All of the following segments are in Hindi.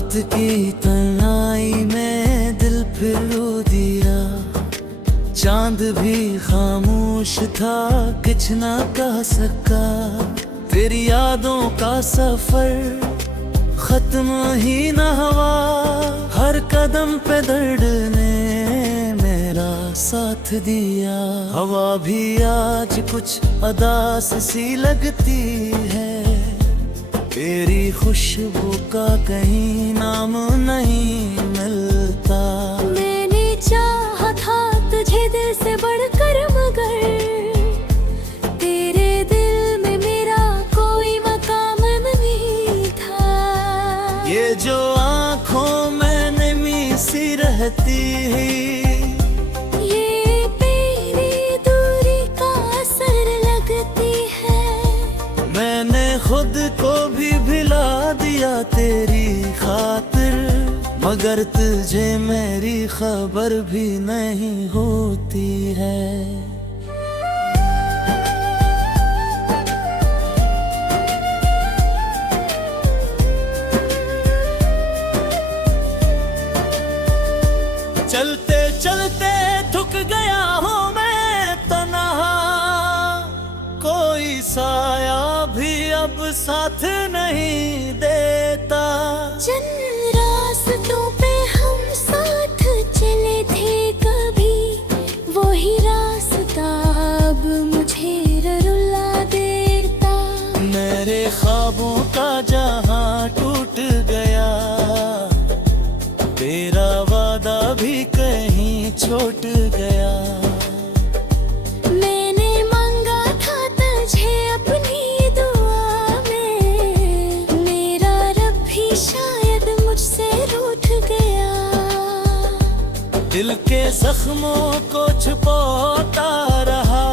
रात की तन्हाई में दिल फिर रो दिया। चांद भी खामोश था, कुछ ना कह सका। तेरी यादों का सफर खत्म ही न हुआ। हर कदम पे दर्द ने मेरा साथ दिया। हवा भी आज कुछ उदास सी लगती है। तेरी खुशबू का कहीं नाम नहीं मिलता। मैंने चाहा था तुझे दिल से बढ़कर, मगर तेरे दिल में मेरा कोई मकाम नहीं था। ये जो आँखों में नमी सी रहती है, ये तेरी दूरी का असर लगती है। मैंने खुद को भी भिला दिया तेरी खातिर। मगर तुझे मेरी खबर भी नहीं होती है। चलते चलते थक गया हूँ मैं तन्हा। कोई साया भी अब साथ नहीं देता। जिन रास्तों पे हम साथ चले थे कभी, वही रास्ता अब मुझे रुला देता। मेरे ख्वाबों का जहां टूट गया। तेरा वादा भी कहीं छूट गया। मैंने मांगा था तुझे अपनी दुआ में, मेरा रब भी शायद मुझसे रूठ गया। दिल के जख्मों को छुपाता रहा,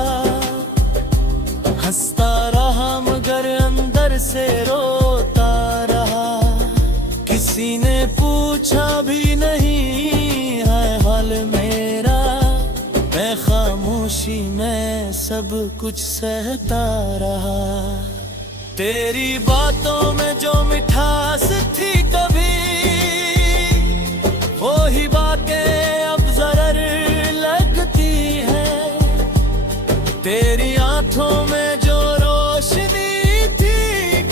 हंसता रहा मगर अंदर से रोता रहा। किसी ने पूछा भी नहीं है हाल मेरा। मैं खामोशी में सब कुछ सहता रहा। तेरी बातों में जो मिठास थी कभी, वही बातें अब जरर लगती है। तेरी आंखों में जो रोशनी थी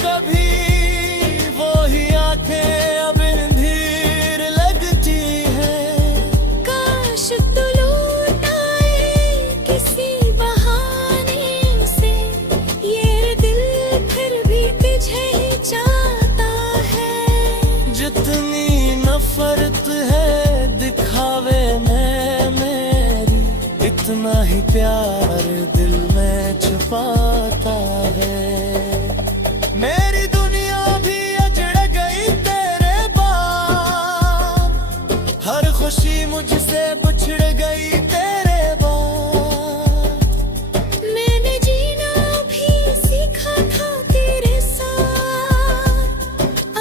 कभी, वही आंखें अब अंधेर लगती है। काश तू लौट आए किसी बहाने से, ये दिल फिर भी तुझे ही चाहता है। जितनी नफरत है दिखावे में मेरी, इतना ही प्यार दिल में छुपाता है। मेरी दुनिया भी अजड़ गई तेरे बाद। हर खुशी मुझसे बिछड़ गई तेरे बाद। मैंने जीना भी सीखा था तेरे साथ,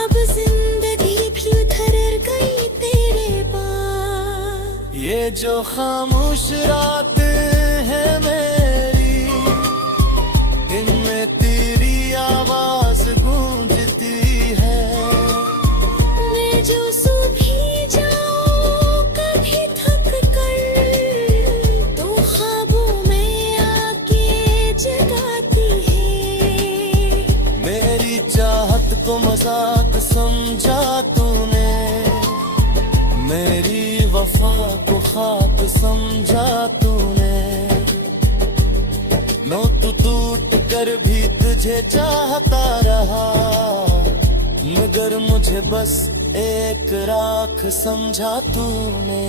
अब जिंदगी भी उधर गई तेरे पास। ये जो खामोश रात है मेरी, इनमें तेरी आवाज गूंजती है। मैं जो सो भी जाऊं कभी थक कर, तो ख्वाबों में आके जगाती है। मेरी चाहत को मजाक समझा तूने, मेरी वफा को खाक समझा तूने। नो तू टूट कर भी तुझे चाहता रहा, मगर मुझे बस एक राख समझा तूने।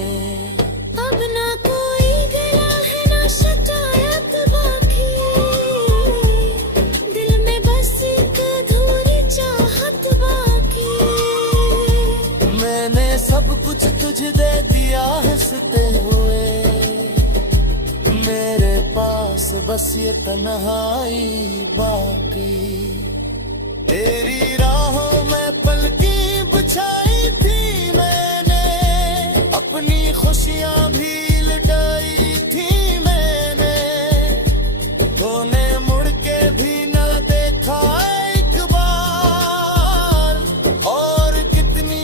अब ना कोई गला है ना शिकायत बाकी, दिल में बस एक अधूरी चाहत बाकी। मैंने सब कुछ तुझे दे दिया हंसते हुए, मेरे पास बस ये तन्हाई बाकी। तेरी राहों में पलकी बिछाई थी मैंने, अपनी खुशियां भी लुटाई थी मैंने। तूने मुड़ के भी न देखा एक बार, और कितनी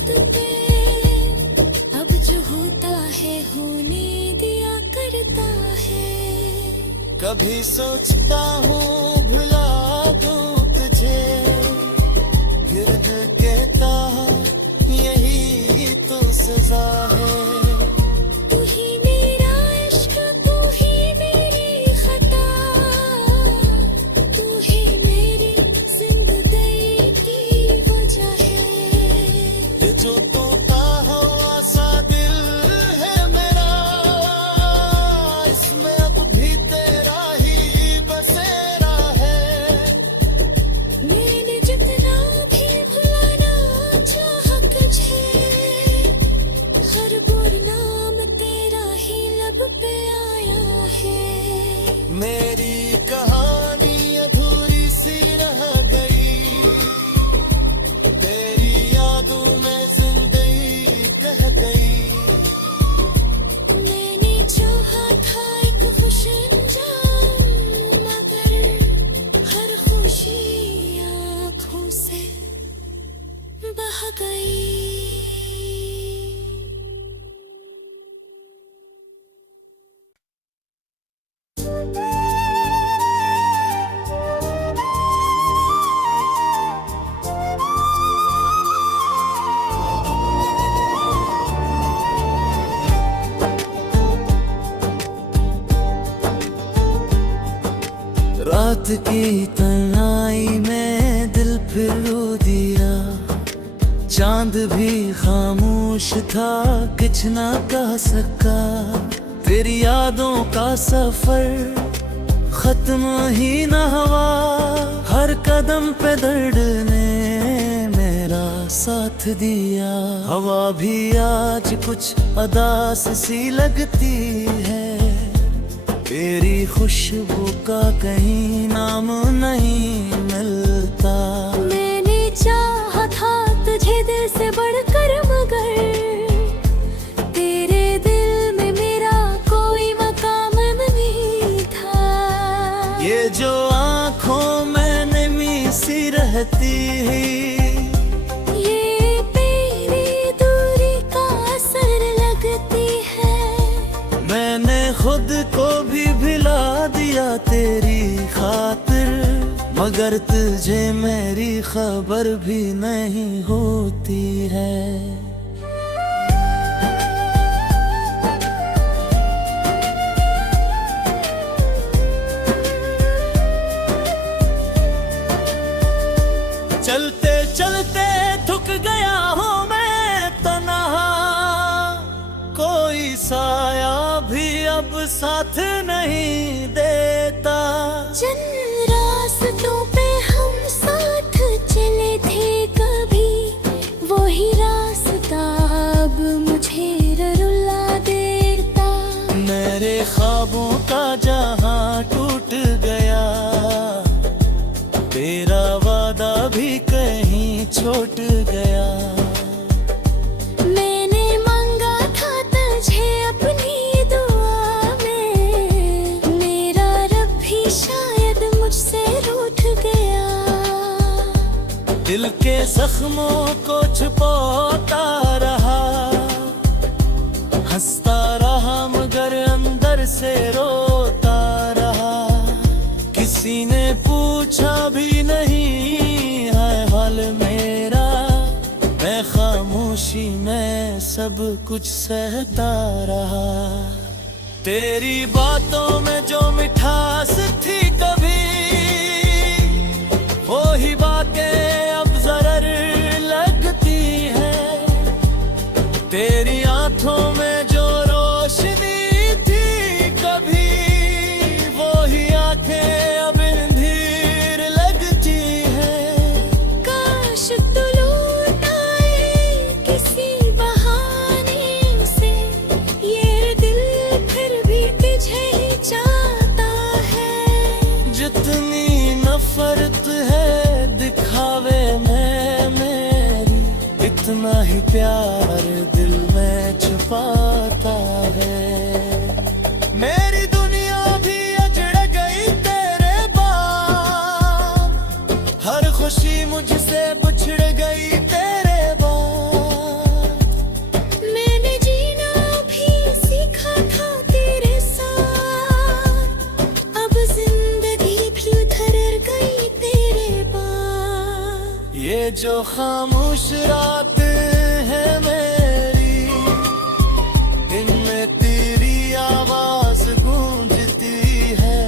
वक्त पे अब जो होता है होने दिया करता है। कभी सोचता हूँ भुला दूँ तुझे, गिरद कहता यही तो सजा है। तू ही मेरा इश्क, तू ही मेरी खता, तू ही मेरी जिंदगी की वजह है। ये जो तोता हवा सा दिल है मेरा, इसमें अब भी तेरा ही बसेरा है। मैंने जितना भी भुलाना चाहा तुझे, हर बुर नाम तेरा ही लब पे आया है। मेरी कहानी अधूरी सी रह गई, तेरी यादों में जिंदगी कह गई। मैंने चाहा था एक खुश अंजाम, मगर हर खुशी आँखों से बह गई। रात की तन्हाई में दिल फिर रो दिया, चांद भी खामोश था कुछ ना कह सका। तेरी यादों का सफर खत्म ही न हुआ, हर कदम पे दर्द ने मेरा साथ दिया। हवा भी आज कुछ अदास सी लगती है, तेरी खुशबू का कहीं नाम नहीं मिलता। मैंने चाहा था तुझे दिल से बढ़कर, मगर तेरे दिल में मेरा कोई मकाम नहीं था। ये जो आँखों में नमी सी रहती है, ये तेरी दूरी का असर लगती है। मैंने खुद को भी भिला दिया तेरी खातिर, मगर तुझे मेरी खबर भी नहीं होती है। चलते चलते थक गया हूँ मैं तन्हा, कोई साया भी अब साथ नहीं देता। जिन रास्तों पे हम साथ चले थे कभी, वही रास्ता अब मुझे रुला देता। मेरे ख्वाबों का जहां टूट गया, तेरा वादा भी कहीं छूट गया। मैंने मांगा था तुझे अपनी दुआ में, मेरा रब भी शायद मुझसे रूठ गया। दिल के जख्मों को छुपाता रहा, हंसता रहा मगर अंदर से रोता रहा। किसी ने पूछा भी नहीं है हाल मेरा, मैं खामोशी में सब कुछ सहता रहा। तेरी बातों में जो मिठास थी कभी, वो ही बातें अब जरर लगती है। तेरी आंखों में जो रोशनी थी कभी, वो ही आंखें अब अंधेर लगती है। काश तू लौट आए किसी बहाने से, ये दिल फिर भी तुझे ही चाहता है। जितनी नफरत है दिखावे में मेरी, इतना ही प्यार दिल में छुपाता है। मेरी दुनिया भी अजड़ गई तेरे बाद, हर खुशी मुझसे बिछड़ गई तेरे बाद। खामोश रात है मेरी, इनमें तेरी आवाज गूंजती है।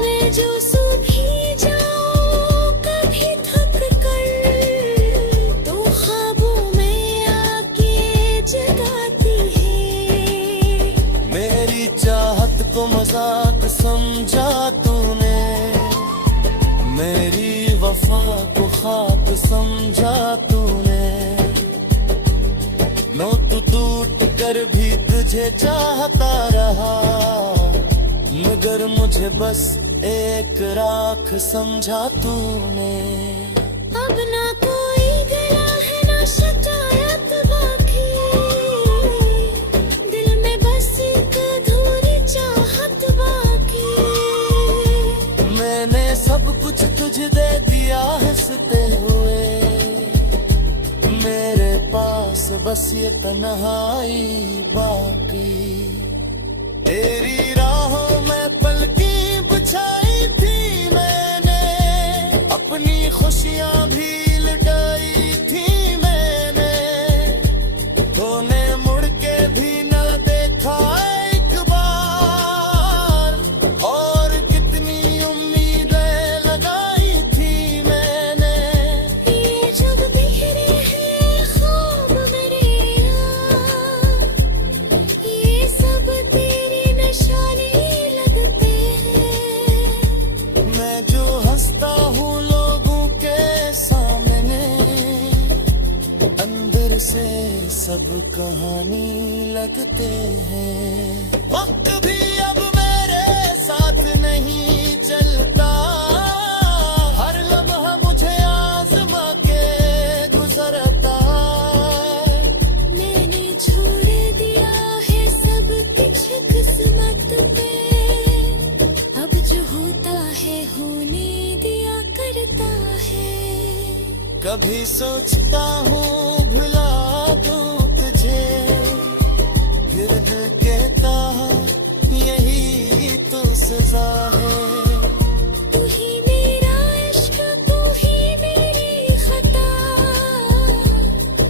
मैं जो सो भी जाऊं कभी थक कर, तो ख्वाबों में आके जगाती है। मेरी चाहत को मजाक समझा तूने, मेरी वफा को खाक समझा तूने। मैं तो टूट कर भी तुझे चाहता रहा, मगर मुझे बस एक राख समझा तूने। अब ना कोई गला है ना शिकायत बाकी, दिल में बस एक अधूरी चाहत बाकी। मैंने सब कुछ तुझे दे दिया हंसते हुए, मेरे पास बस ये तन्हाई बाकी। तेरी राहों में पलकी बिछाई थी मैंने, अपनी खुशियां भी लुटाई थी मैंने। तूने मुड़ के भी न देखा एक बार, और कितनी उम्मीदें लगाई थी मैंने। ये जब बिखरे हैं ख्वाब मेरे यार, ये सब तेरी निशानी लगते हैं। मैं जो हंसता हूँ लोगों के सामने, अंदर से सब कहानी लगते हैं। वक्त भी अब मेरे साथ नहीं चलता, हर लम्हा मुझे आजमा के गुजरता। मैंने छोड़ दिया है सब कुछ किस्मत पे, अब जो होता है होने दिया करता है। कभी सोचता हूँ भुला दूँ तुझे, गिर्द कहता यही तो सजा है। तू ही मेरा इश्क, तू ही मेरी खता,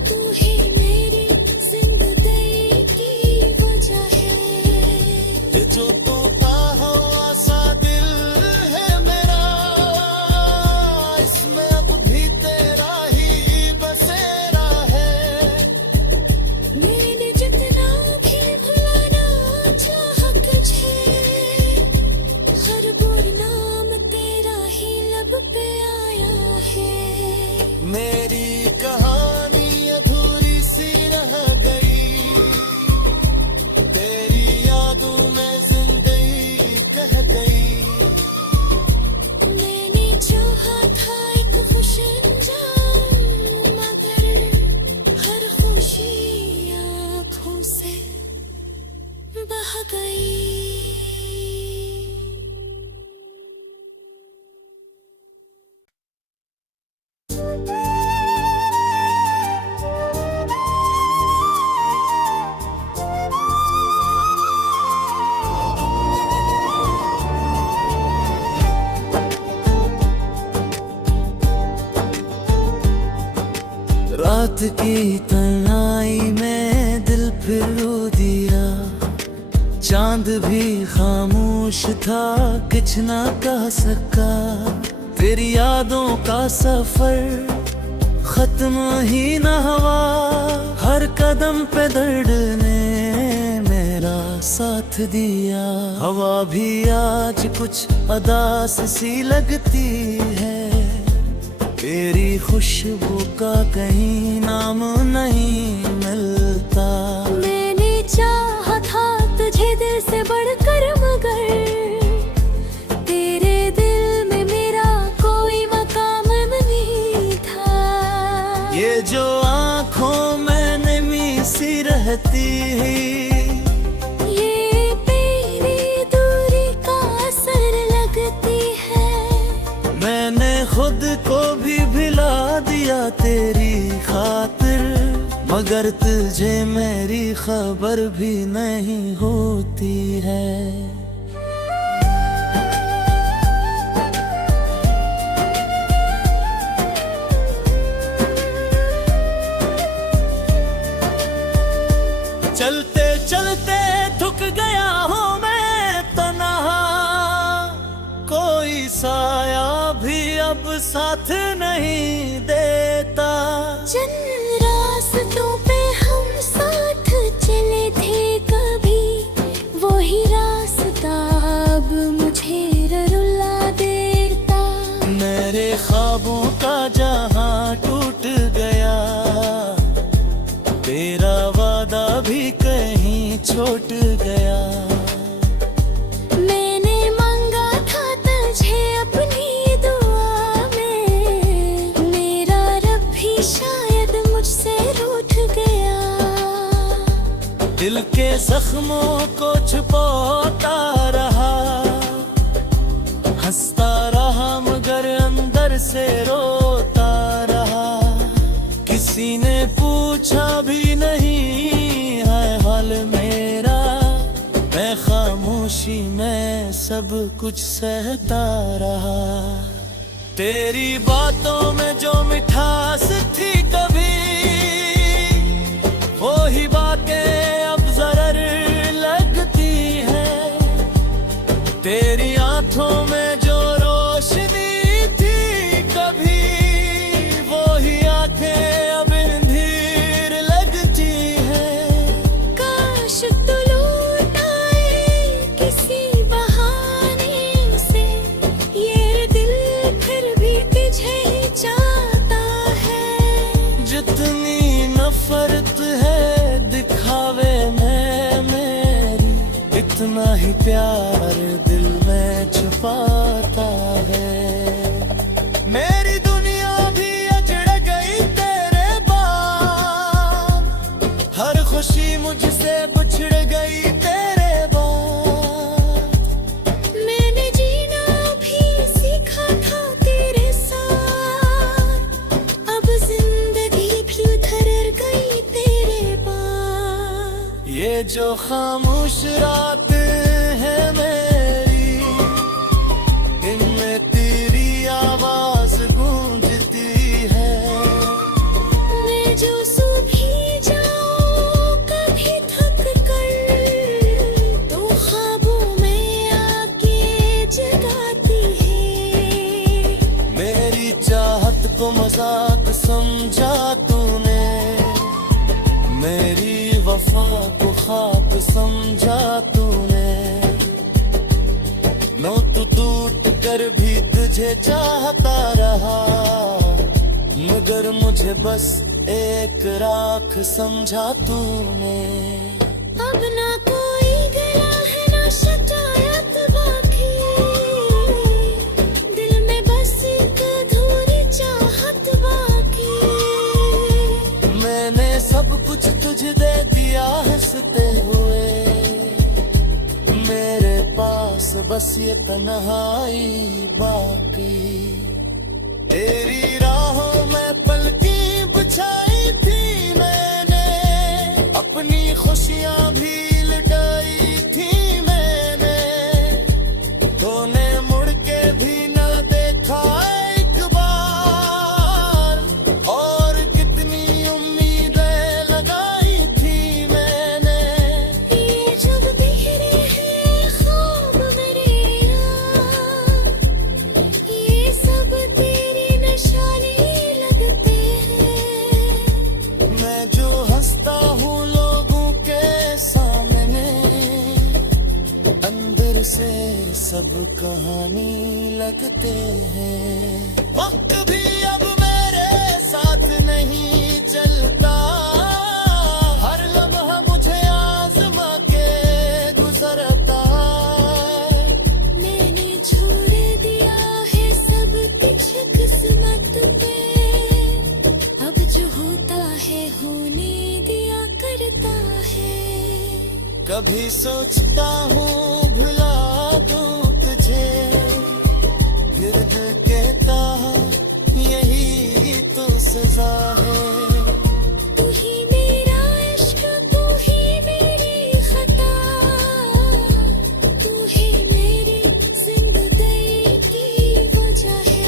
तू ही मेरी जिंदगी की वजह है। ये जो तोता हवा सा दिल है मेरा, इसमें अब भी तेरा ही बसेरा है। मैंने जितना भी भुलाना चाहा तुझे, हर बुरा नाम तेरा ही लब पे आया है। मेरी कहानी अधूरी सी रह गई, तेरी यादों में जिंदगी कह गई। मैंने चाहा था एक खुश अंजाम, मगर हर खुशी आँखों से बह गई। रात की तन्हाई में दिल फिर रो दिया, चांद भी खामोश था कुछ ना कह सका। तेरी यादों का सफर खत्म ही न हुआ, हर कदम पे दर्द ने मेरा साथ दिया। हवा भी आज कुछ अदास सी लगती है, तेरी खुशबू का कहीं नाम नहीं मिलता। मैंने चाहा था तुझे दिल से बढ़कर, मगर तेरे दिल में मेरा कोई मकाम नहीं था। ये जो आँखों में नमी सी रहती है, ये तेरी दूरी का असर लगती है। मैंने खुद को भी भिला दिया तेरी खातिर, मगर तुझे मेरी खबर भी नहीं होती है। चलते चलते थक गया हूँ मैं तन्हा, कोई साया भी अब साथ नहीं देता। जिन रास्तों पे हम साथ चले थे कभी, वही रास्ता अब मुझे रुला देता। मेरे ख्वाबों का जहां टूट गया, तेरा वादा भी कहीं छूट गया। मैंने मांगा था तुझे अपनी दुआ में, मेरा रब भी शायद मुझसे रूठ गया। दिल के जख्मों को छुपाता रहा, हंसता रहा मगर अंदर से रोता रहा। किसी ने पूछा भी नहीं है हाल मेरा, मैं खामोशी में सब कुछ सहता रहा। तेरी बातों में जो मिठास थी कभी, वो ही बातें अब जरर लगती है। तेरी आंखों में जो रोशनी थी कभी, वो ही आंखें अब अंधेर लगती है। काश तू लौट आए किसी बहाने से, ये दिल फिर भी तुझे ही चाहता है। जितनी नफरत है दिखावे में मेरी, इतना ही प्यार दिल में छुपाता है। मेरी दुनिया भी अजड़ गई तेरे बाद, हर खुशी मुझसे बिछड़ गई तेरे बाद। मैंने जीना भी सीखा था तेरे साथ, अब जिंदगी भी उधर गई तेरे पास। ये जो खामोश रात है मेरी, इनमें तेरी आवाज गूंजती है। मैं जो सो भी जाऊं कभी थक कर, तो ख्वाबों में आके जगाती है। मेरी चाहत को मजाक समझा तूने, मेरी वफा को खाक समझा तूने। नो तू टूट कर भी तुझे चाहता रहा, मगर मुझे बस एक राख समझा तूने। अब ना कोई गला है ना शिकायत बाकी, दिल में बस एक अधूरी चाहत बाकी। मैंने सब कुछ तुझे दे दिया हंसते हुए, मेरे पास बस ये तन्हाई बाकी। तेरी राहों में पलकी बिछाई थी मैंने, अपनी खुशियां भी लुटाई थी मैंने। तूने मुड़ के भी ना देखा एक बार, और कितनी उम्मीदें लगाई थी मैंने। ये जब बिखरे हैं ख्वाब मेरे यार, ये सब तेरी निशानी लगते हैं। मैं जो हंसता हूँ लोगों के सामने, अंदर से सब कहानी लगते हैं। वक्त भी अब मेरे साथ नहीं चलता, हर लम्हा मुझे आजमा के गुजरता। मैंने छोड़ दिया है सब कुछ किस्मत पे, अब जो होता है होने दिया करता है। कभी सोचता हूँ भुला दूँ तुझे, फिर दिल कहता यही तो सजा है। तू ही मेरा इश्क, तू ही मेरी खता, तू ही मेरी जिंदगी की वजह है।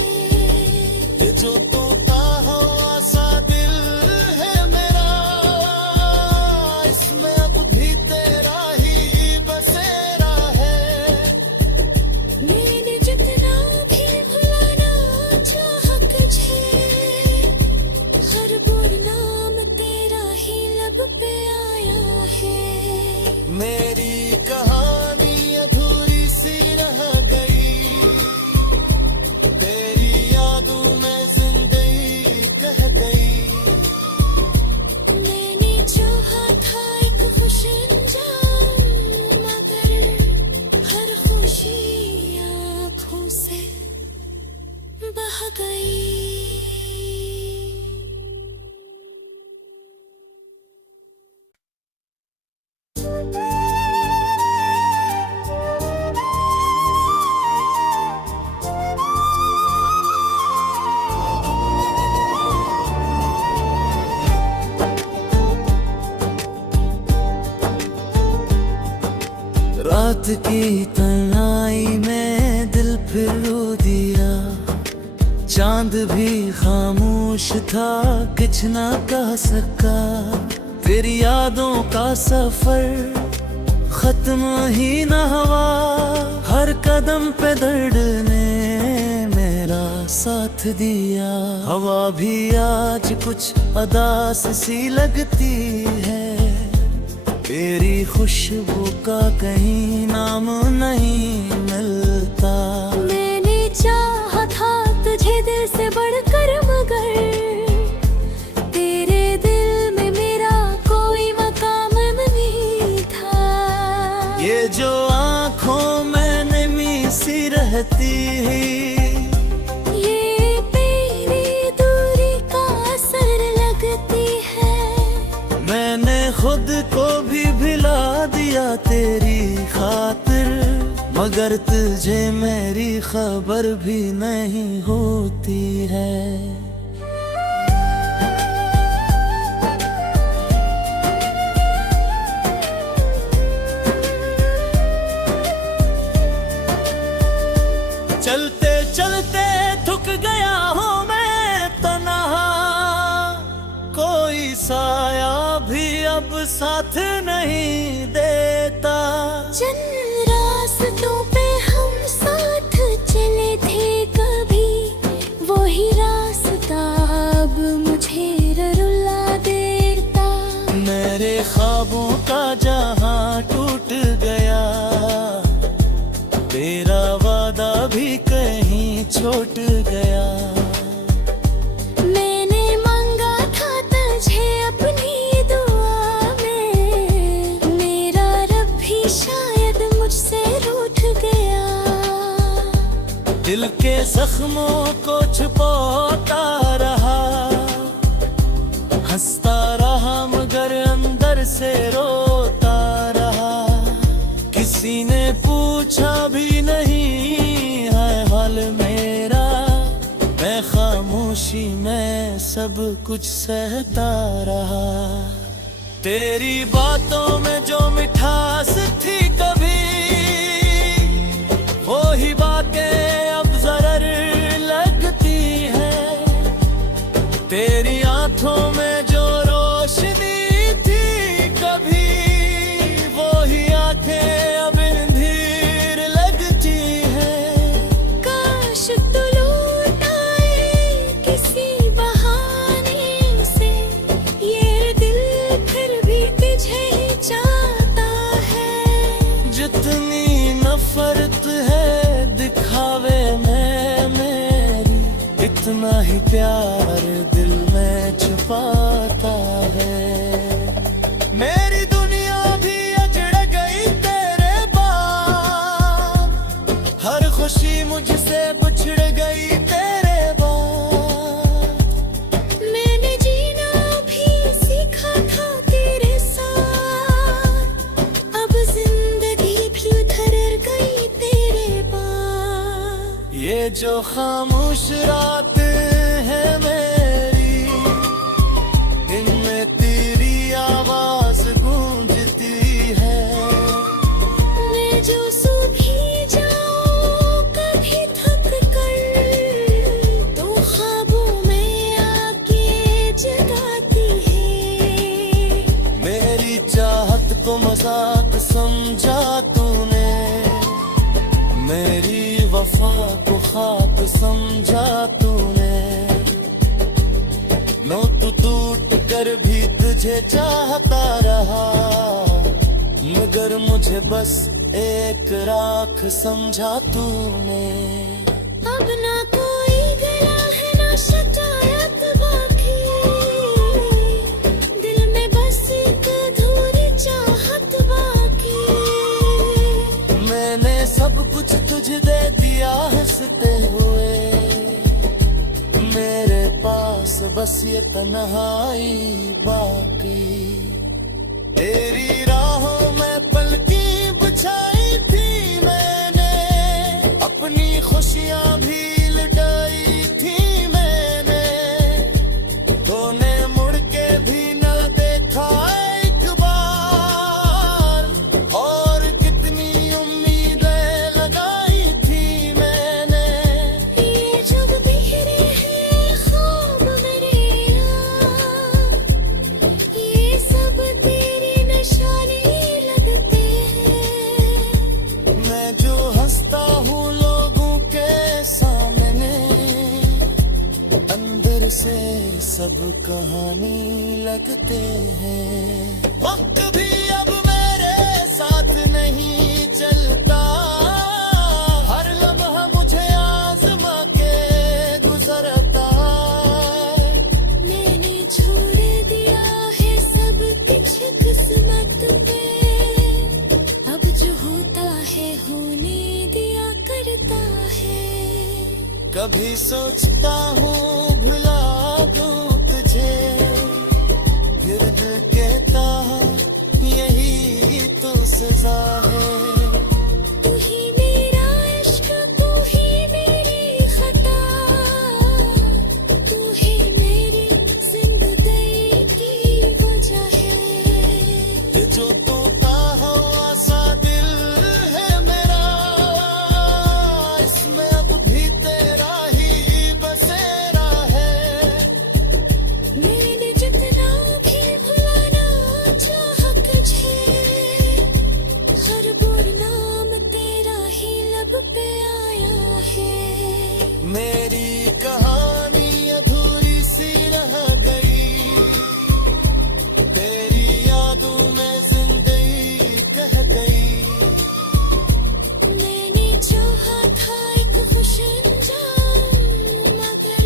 ये जो तोता हो आसा दिल है मेरा, इसमें अब की तन्हाई में दिल फिर रो दिया, चांद भी खामोश था, कुछ ना कह सका। तेरी यादों का सफर खत्म ही न हुआ, हर कदम पे दर्द ने मेरा साथ दिया। हवा भी आज कुछ उदास सी लगती है, तेरी खुशबू का कहीं नाम नहीं मिलता। मैंने चाहा था तुझे दिल से बढ़कर, मगर तेरे दिल में मेरा कोई मकाम नहीं था। ये जो आँखों में नमी सी रहती है, ये मेरी दूरी का असर लगती है। मैंने खुद को भी भिला दिया तेरी खातिर, मगर तुझे मेरी खबर भी नहीं होती है। चलते चलते थक गया हूँ मैं तन्हा, कोई साया भी अब साथ नहीं देता। जिन रास्तों पे हम साथ चले थे कभी, वही रास्ता अब मुझे रुला देता। मेरे ख्वाबों का जहां टूट गया, तेरा वादा भी कहीं छूट गया। मैंने मांगा था तुझे अपनी दुआ में, मेरा रब भी शायद मुझसे रूठ गया। दिल के जख्मों को छुपाता रहा, हंसता रहा मगर अंदर से रोता रहा। किसी ने पूछा भी नहीं है हाल मेरा, मैं खामोशी में सब कुछ सहता रहा। तेरी बातों में जो मिठास थी कभी, वो ही बातें अब जरर लगती है। तेरी आंखों में जो रोशनी थी कभी, वो ही आंखें अब अंधेर लगती है। काश तू लौट आए किसी बहाने से, ये दिल फिर भी तुझे ही चाहता है। जितनी नफरत है दिखावे में मेरी, इतना ही प्यार दिल में छुपाता है। मेरी दुनिया भी अजड़ गई तेरे बाद, हर खुशी मुझसे बिछड़ गई तेरे बाद। मैंने जीना भी सीखा था तेरे साथ, अब जिंदगी भी उधर गई तेरे पास। ये जो खामोश रात है मेरी, इनमें तेरी आवाज गूंजती है। मैं जो सो भी जाऊं कभी थक कर, तो ख्वाबों में आके जगाती है। मेरी चाहत को मजाक समझा तूने, मेरी वफा को खाक समझा तूने। नो तू टूट कर भी तुझे चाहता रहा, मगर मुझे बस एक राख समझा तूने। अब ना कोई गला है ना शिकायत बाकी, दिल में बस एक अधूरी चाहत बाकी। मैंने सब कुछ तुझे दे दिया हंसते हुए, मेरे पास बस ये तन्हाई बाकी। तेरी राहों में पलकी बिछाई थी मैंने, अपनी खुशियां भी लुटाई थी मैंने। तूने मुड़ के भी न देखा एक बार, और कितनी उम्मीद जाते हैं। वक्त भी अब मेरे साथ नहीं चलता, हर लम्हा मुझे आज़मा के गुजरता। मैंने छोड़ दिया है सब कुछ किस्मत पे, अब जो होता है होने दिया करता है। कभी सोचता हूँ भुला दूँ तुझे, गिर्द कहता यही तो सजा है। तू ही मेरा इश्क, तू ही मेरी खता, तू ही मेरी जिंदगी की वजह है। ये जो तोता हवा सा दिल है मेरा, इसमें अब भी तेरा ही बसेरा है। मैंने जितना भी भुलाना चाहा तुझे, हर बुरा नाम तेरा ही लब पे आया है। मेरी कहानी अधूरी सी रह गई, तेरी यादों में जिंदगी कह गई। मैंने चाहा था एक खुश अंजाम, मगर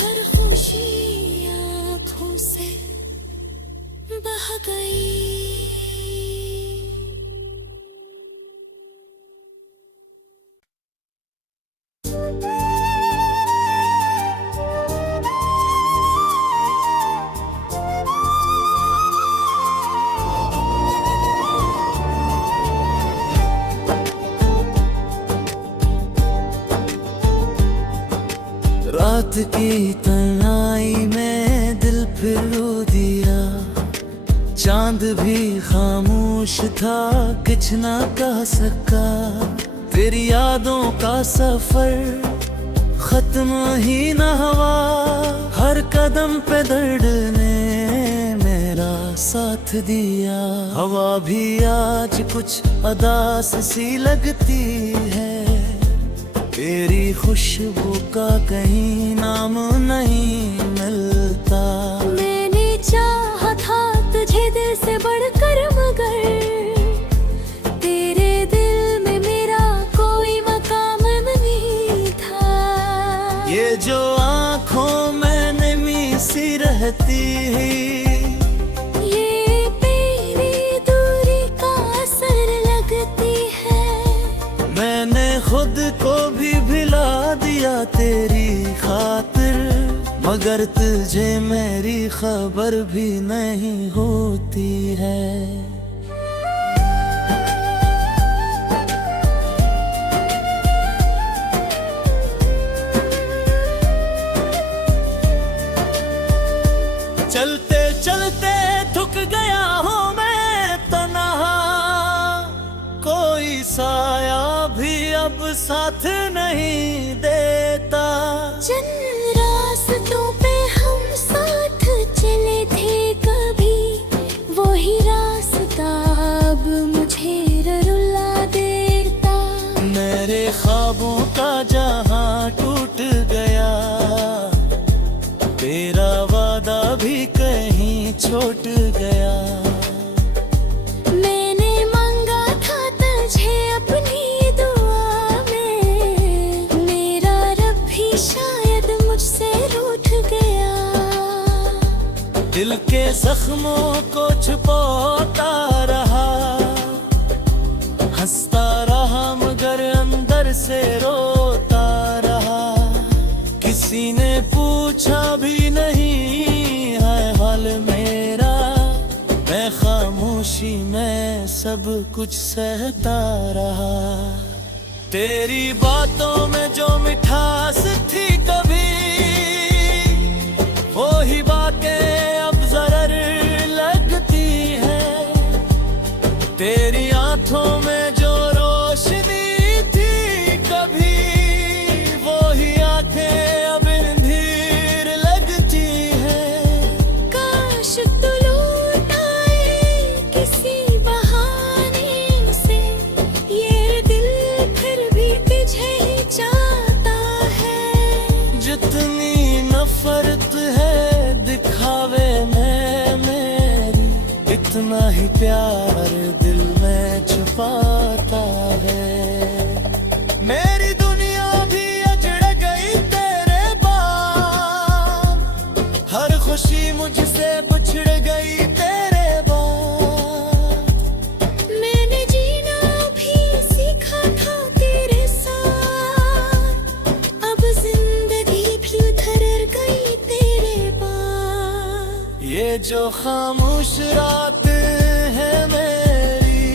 हर खुशी आँखों से बह गई। रात की तन्हाई में दिल फिर रो दिया, चांद भी खामोश था कुछ ना कह सका। तेरी यादों का सफर खत्म ही न हुआ, हर कदम पे दर्द ने मेरा साथ दिया। हवा भी आज कुछ उदास सी लगती है, तेरी खुशबू का कहीं नाम नहीं मिलता। मैंने चाहा था तुझे दिल से बढ़कर, मगर तेरे दिल में मेरा कोई मकाम नहीं था। ये जो आँखों में नमी सी रहती, ये तेरी दूरी का असर लगती है। मैंने खुद को भी भिला दिया तेरी खातिर, मगर तुझे मेरी खबर भी नहीं होती है। चलते चलते थक गया हूँ मैं तन्हा, कोई साया भी अब साथ नहीं देता। जिन रास्तों पे हम साथ चले थे कभी, वही रास्ता अब मुझे रुला देता। मेरे ख्वाबों का जहां टूट गया, तेरा वादा भी कहीं छूट गया। मैंने मांगा था तुझे अपनी दुआ में, मेरा रब भी शायद मुझसे रूठ गया। दिल के जख्मों को छुपाता रहा, हंसता रहा मगर अंदर से रोता रहा। किसी ने पूछा भी नहीं है हाल मेरा, मैं खामोशी में सब कुछ सहता रहा। तेरी बातों में जो मिठास थी कभी, वो ही बातें अब जरर लगती है। तेरी आंखों में जो रोशनी थी कभी, वो ही आंखें अब अंधेर लगती है। काश तू लौट आए किसी बहाने से, ये दिल फिर भी तुझे ही चाहता है। जितनी नफरत है दिखावे में कितना ही प्यार दिल में छुपाता है। मेरी दुनिया भी अजड़ गई तेरे बाद, हर खुशी मुझसे बिछड़ गई तेरे बाद। मैंने जीना भी सीखा था तेरे साथ, अब जिंदगी भी उधर गई तेरे बाद। ये जो खामोश रात है मेरी,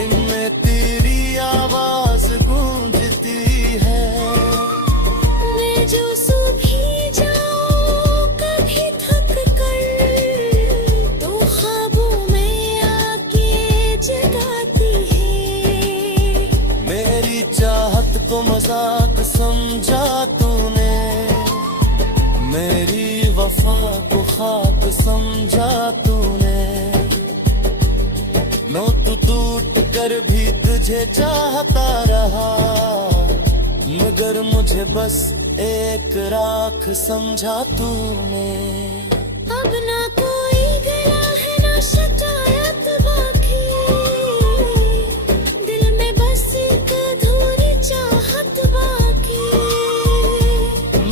इनमें तेरी आवाज गूंजती है। मैं जो सो भी जाऊं कभी थक कर, तो ख्वाबों में आके जगाती है। मेरी चाहत को मजाक समझा तूने, मेरी वफा को खाक समझा तूने। मैं तो टूट कर भी तुझे चाहता रहा, मगर मुझे बस एक राख समझा तूने। अब ना कोई गला है ना शिकायत बाकी, दिल में बस एक अधूरी चाहत बाकी।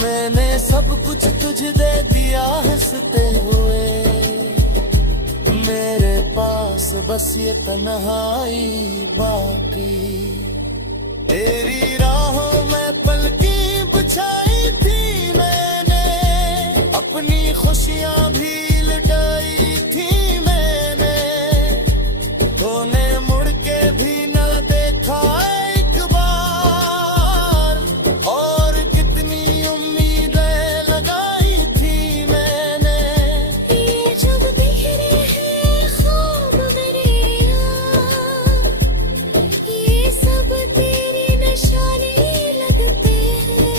मैंने सब कुछ तुझे दे दिया हंसते हुए, मेरे पास बस ये तन्हाई बाकी। तेरी राहों में पलकी बिछाई थी मैंने, अपनी खुशियां भी लुटाई थी मैंने। तूने मुड़ के भी न देखा एक बार, और कितनी उम्मीदें लगाई थी मैंने। ये जब बिखरे हैं ख्वाब मेरे यार, ये सब तेरी निशानी लगते हैं।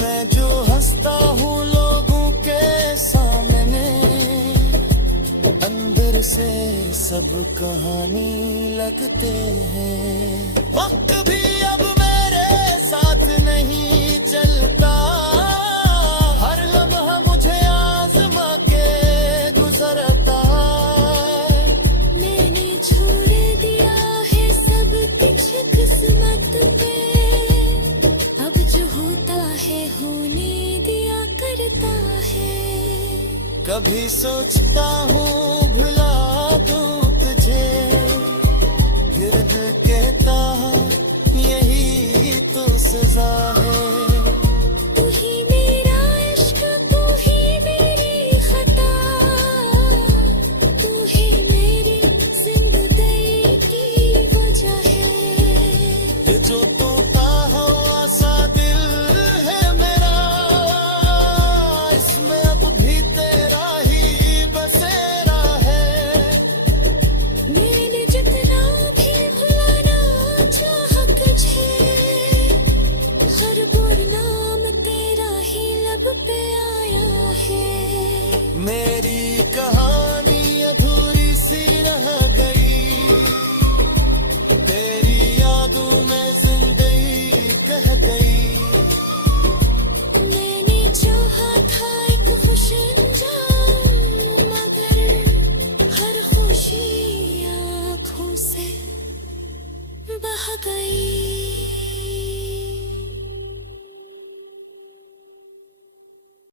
मैं जो हंसता हूँ लोगों के सामने, अंदर से सब कहानी लगते हैं। वक्त भी अब मेरे साथ नहीं चलता, हर लम्हा मुझे आज़मा के गुजरता। मैंने छोड़ दिया है सब कुछ किस्मत पे, अब जो होता है होने दिया करता है। कभी सोचता हूँ भुला दूँ तुझे, फिर दिल कहता यही तो सजा है। तू ही मेरा इश्क, तू ही मेरी खता, तू ही मेरी जिंदगी की वजह है। ये जो टूटा हुआ सा दिल है मेरा, इसमें अब भी तेरा ही बसेरा है। मैंने जितना भी भुलाना चाहा तुझे, हर बुर नाम तेरा ही लब पे आया है। मेरी कहानी अधूरी सी रह गई, तेरी यादों में